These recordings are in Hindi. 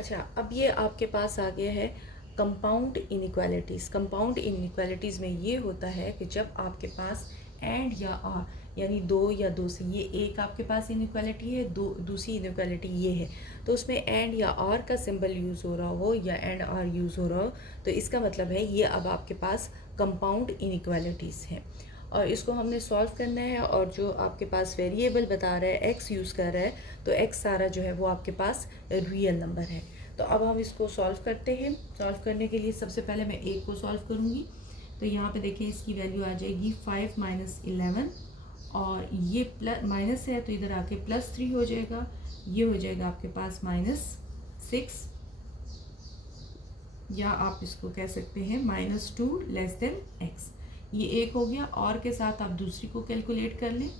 अच्छा, अब ये आपके पास आ गया है कंपाउंड इनइक्वालिटीज़। कंपाउंड इनइक्वालिटीज़ में ये होता है कि जब आपके पास एंड या आर, यानी दो या दो से, ये एक आपके पास इनइक्वालिटी है, दो दूसरी इनइक्वालिटी ये है, तो उसमें एंड या आर का सिंबल यूज़ हो रहा हो या एंड आर यूज़ हो रहा हो, तो इसका मतलब है ये अब आपके पास कंपाउंड इनइक्वालिटीज़ हैं। और इसको हमने सॉल्व करना है, और जो आपके पास वेरिएबल बता रहा है एक्स यूज़ कर रहा है, तो एक्स सारा जो है वो आपके पास रियल नंबर है। तो अब हम इसको सॉल्व करते हैं। सॉल्व करने के लिए सबसे पहले मैं एक को सॉल्व करूँगी। तो यहाँ पे देखिए इसकी वैल्यू आ जाएगी 5 माइनस 11, और ये प्लस माइनस है तो इधर आके +3 हो जाएगा। ये हो जाएगा आपके पास -6, या आप इसको कह सकते हैं -2 लेस देन एक्स। ये एक हो गया, और के साथ आप दूसरी को कैलकुलेट कर लें।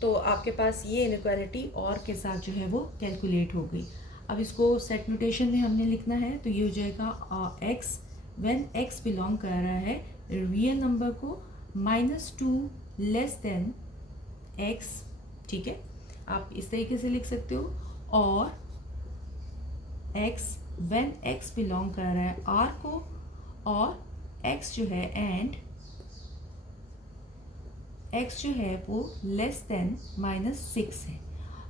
तो आपके पास ये इनइक्वालिटी और के साथ जो है वो कैलकुलेट हो गई। अब इसको सेट नोटेशन में हमने लिखना है, तो ये हो जाएगा एक्स व्हेन एक्स बिलोंग कर रहा है रियल नंबर को -2 लेस देन एक्स। ठीक है, आप इस तरीके से लिख सकते हो। और एक्स व्हेन एक्स बिलोंग कर रहा है आर को, और एक्स जो है एंड एक्स जो है वो लेस देन -6 है।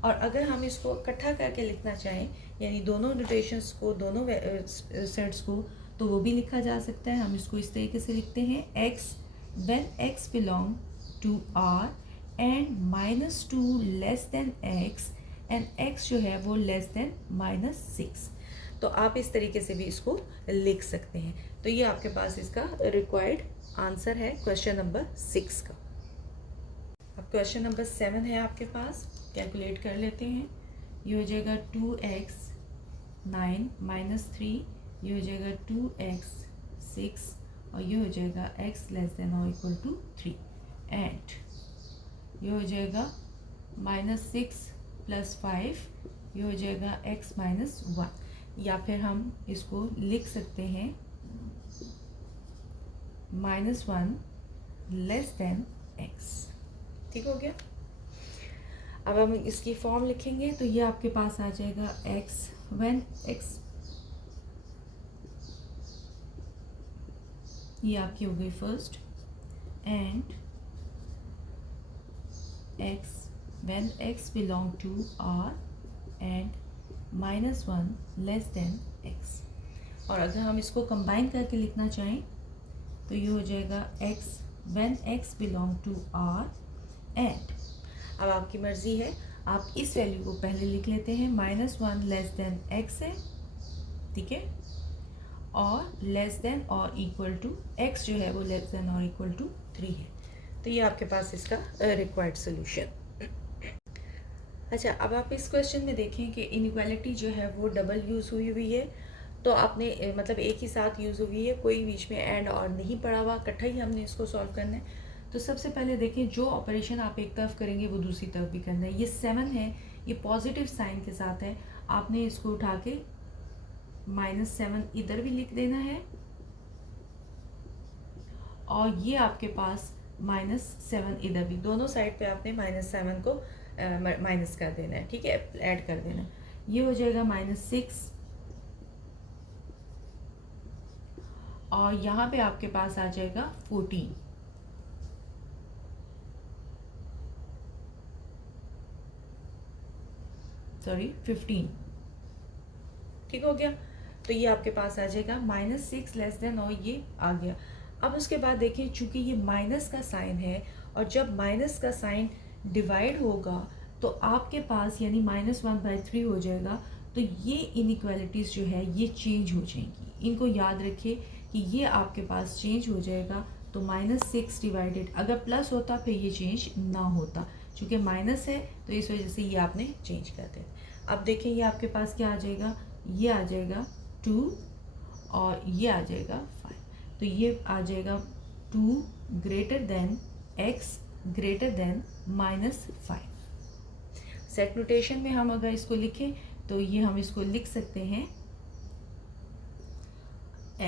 और अगर हम इसको इकट्ठा करके लिखना चाहें, यानी दोनों नोटेशंस को, दोनों सेट्स को, तो वो भी लिखा जा सकता है। हम इसको इस तरीके से लिखते हैं, X when X belong to R and -2 less than X, and X जो है वो लेस देन -6। तो आप इस तरीके से भी इसको लिख सकते हैं। तो ये आपके पास इसका रिक्वायर्ड आंसर है क्वेश्चन नंबर 6 का। अब क्वेश्चन नंबर 7 है आपके पास, कैलकुलेट कर लेते हैं। ये हो जाएगा 2x 9 -3, ये हो जाएगा 2x 6, और ये हो जाएगा x लेस देन और इक्वल टू 3, एंड ये हो जाएगा -6 + 5, ये हो जाएगा x -1, या फिर हम इसको लिख सकते हैं -1 लेस देन x। ठीक हो गया। अब हम इसकी फॉर्म लिखेंगे, तो ये आपके पास आ जाएगा x व्हेन x, ये आपकी हो गई first, and x when x belong to r and -1 less than x। और अगर हम इसको कंबाइन करके लिखना चाहें, तो ये हो जाएगा x when x belong to r and, अब आपकी मर्ज़ी है, आप इस वैल्यू को पहले लिख लेते हैं, -1 लेस देन x है, ठीक है, और लेस देन और इक्वल टू x जो है वो लेस देन और इक्वल टू 3 है। तो ये आपके पास इसका रिक्वायर्ड सोल्यूशन। अच्छा, अब आप इस क्वेश्चन में देखें कि इनइक्वालिटी जो है वो डबल यूज़ हुई हुई है। तो आपने मतलब एक ही साथ यूज़ हुई है, कोई बीच में एंड और नहीं पड़ा हुआ, इकट्ठा ही हमने इसको सॉल्व करना है। तो सबसे पहले देखें, जो ऑपरेशन आप एक तरफ करेंगे वो दूसरी तरफ भी करना है। ये 7 है, ये पॉजिटिव साइन के साथ है, आपने इसको उठा के -7 इधर भी लिख देना है, और ये आपके पास -7 इधर भी, दोनों साइड पे आपने -7 को माइनस कर देना है, ठीक है, ऐड कर देना है। ये हो जाएगा -6, और यहाँ पे आपके पास आ जाएगा 14, सॉरी 15। ठीक हो गया। तो ये आपके पास आ जाएगा -6 लेस देन, और ये आ गया। अब उसके बाद देखिए, चूंकि ये माइनस का साइन है, और जब माइनस का साइन डिवाइड होगा तो आपके पास यानी -1/3 हो जाएगा। तो ये इनइक्वालिटीज़ जो है ये चेंज हो जाएंगी, इनको याद रखिए कि ये आपके पास चेंज हो जाएगा। तो -6 डिवाइडेड, अगर प्लस होता फिर ये चेंज ना होता, चूँकि माइनस है तो इस वजह से ये आपने चेंज कर दिया। अब देखिए ये आपके पास क्या आ जाएगा, ये आ जाएगा 2, और ये आ जाएगा 5। तो ये आ जाएगा 2 greater than x greater then -5। Set notation में हम अगर इसको लिखें, तो ये हम इसको लिख सकते हैं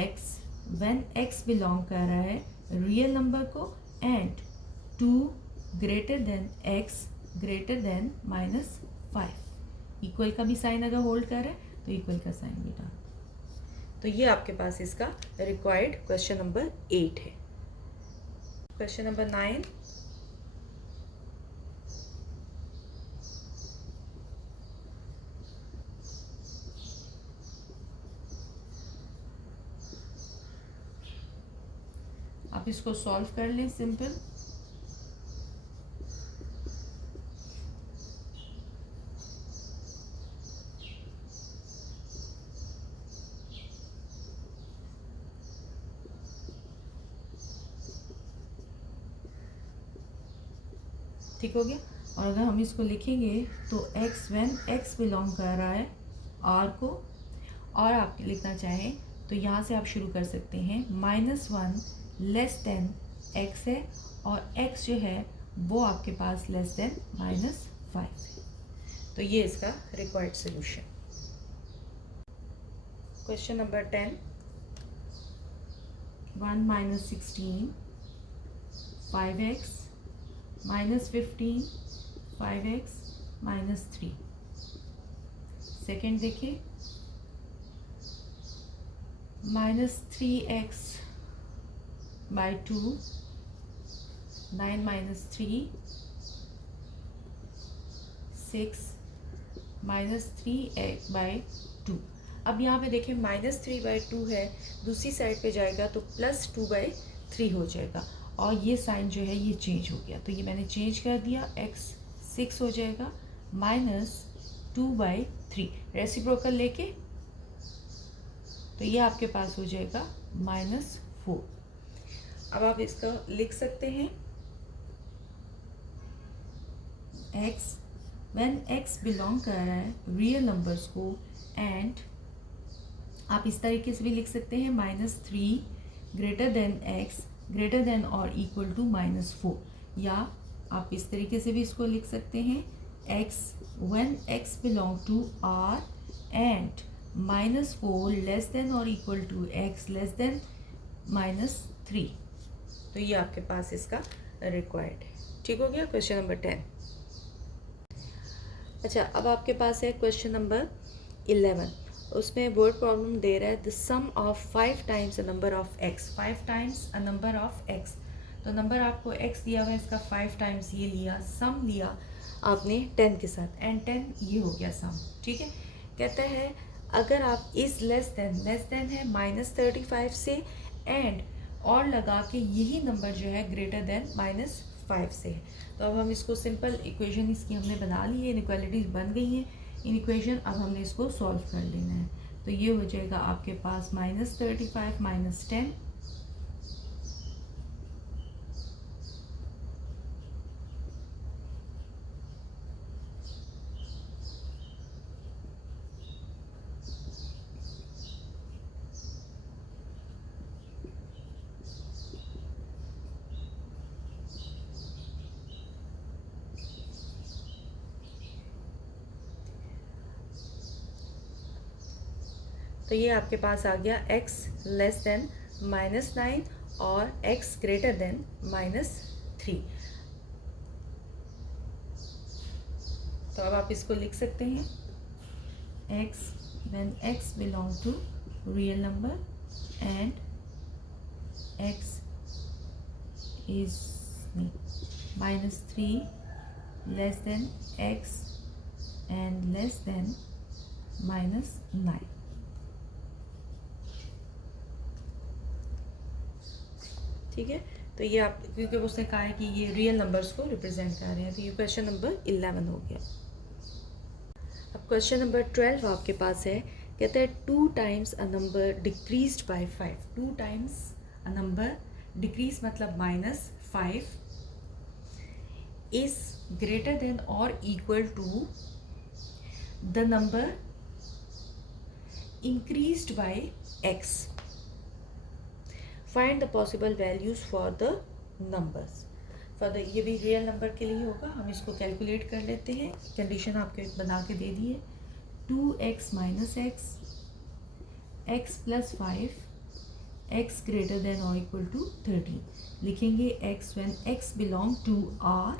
x व्हेन x बिलोंग कर रहा है रियल नंबर को and 2 greater than x greater then -5। Equal का भी साइन अगर होल्ड कर रहा है तो इक्वल का साइन भी डाल। तो ये आपके पास इसका रिक्वायर्ड क्वेश्चन नंबर 8 है। क्वेश्चन नंबर 9, आप इसको सॉल्व कर लें सिंपल। ठीक हो गया। और अगर हम इसको लिखेंगे तो x व्हेन x बिलोंग कर रहा है r को, और आप लिखना चाहें तो यहाँ से आप शुरू कर सकते हैं -1 लेस देन x है और x जो है वो आपके पास लेस देन -5 है। तो ये इसका required solution. Question number 10, 1 - 16 5x -15 5x -3। Second देखिए, -3x by 2 9 - 3 6 -3x by 2। अब यहाँ पे देखिए -3/2 है, दूसरी साइड पे जाएगा तो +2/3 हो जाएगा और ये साइन जो है ये चेंज हो गया, तो ये मैंने चेंज कर दिया, x 6 हो जाएगा -2/3 रेसिप्रोकल लेके, तो ये आपके पास हो जाएगा -4। अब आप इसका लिख सकते हैं x व्हेन x बिलोंग कर रहा है रियल नंबर्स को एंड आप इस तरीके से भी लिख सकते हैं -3 greater than x greater than और इक्वल टू -4, या आप इस तरीके से भी इसको लिख सकते हैं x when x belong to r and -4 less than और equal to x less than -3। तो ये आपके पास इसका रिक्वायर्ड है। ठीक हो गया क्वेश्चन नंबर 10। अच्छा, अब आपके पास है क्वेश्चन नंबर 11। उसमें वर्ड प्रॉब्लम दे रहा है the sum of 5 times a number of x, 5 times a number of x। तो नंबर आपको x दिया हुआ है, इसका 5 टाइम्स ये लिया, सम लिया आपने 10 के साथ एंड 10 ये हो गया सम। ठीक है, कहता है अगर आप इस लेस देन है -35 से एंड और लगा के यही नंबर जो है ग्रेटर देन -5 से है। तो अब हम इसको सिंपल इक्वेशन इसकी हमने बना ली है, इनइक्वालिटीज बन गई हैं इन इक्वेशन। अब हमने इसको सॉल्व कर लेना है, तो ये हो जाएगा आपके पास -35 - 10 तो ये आपके पास आ गया x लेस देन -9 और x ग्रेटर देन -3। तो अब आप इसको लिख सकते हैं x when x belong to real number and x is -3 less than x and less than -9। ठीक है, तो ये आप क्योंकि उसने कहा है कि ये रियल नंबर्स को रिप्रेजेंट कर रहे हैं, तो ये क्वेश्चन नंबर 11 हो गया। अब क्वेश्चन नंबर 12 आपके पास है, कहता है 2 times a number decreased by 5। 2 times a number decrease मतलब -5 इज ग्रेटर देन और equal to the number increased by x। Find the possible values for the numbers. For the, ये भी रियल नंबर के लिए होगा, हम इसको कैलकुलेट कर लेते हैं। कंडीशन आपके बना के दे दी है, 2x - x x + 5 x greater than और इक्वल टू 13, लिखेंगे x when x belong to R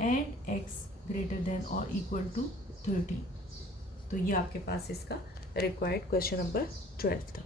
and x greater than और इक्वल टू 13। तो ये आपके पास इसका रिक्वायर्ड क्वेश्चन नंबर 12 था।